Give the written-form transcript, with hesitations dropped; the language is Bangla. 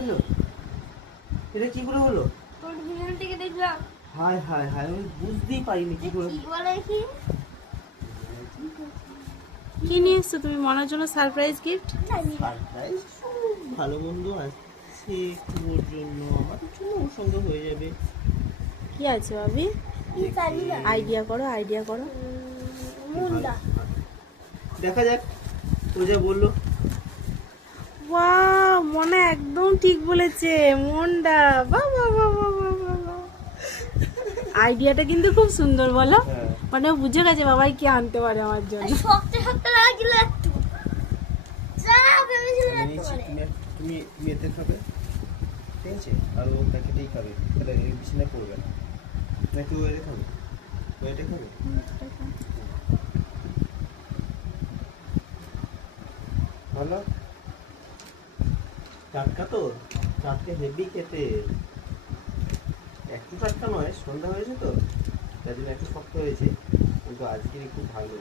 হলো? এটা কি করে হলো? তোর ভিডিও থেকে দেখলাম। হায় হায় হায়, আমি বুঝতেই পারিনি কি করে। কি বলে কি? কি নিয়ে এসছো তুমি মনের জন্য সারপ্রাইজ গিফট? সারপ্রাইজ ভালো মন্দ আছে ওর জন্য, আমাদের জন্য ওর সঙ্গে হয়ে যাবে। কি আছে ভাবি? আইডিয়া করো, আইডিয়া করো। মুন্ডা। দেখা যাক, ও যা বললো। ওয়াও, মনে একদম ঠিক বলেছে, মন্ডা। বাহ বাহ বাহ বাহ বাহ বাহ বাহ। আইডিয়াটা কিন্তু খুব সুন্দর, বলো। হ্যাঁ। মানে ও বুঝে গেছে বাবাই কি আনতে পারে আমার জন্য। শক্ত শক্ত লাগছিল একটু। যা ভেবেছিলাম আমি একটু নিয়েছি, করে। তুমি এতে খাবে, ঠিক আছে? আর ও প্যাকেটেই খাবে, তাহলে এই বিছানায় পড়বে না। নাকি ও এটা খাবে? ও এটা খাবে? ভালো টাটকা তো, টাটকা হেভি খেতে। একটু টাটকা নয়, সন্ধ্যা হয়েছে তো তার জন্য একটু শক্ত হয়েছে, কিন্তু আজকে খুব ভালো।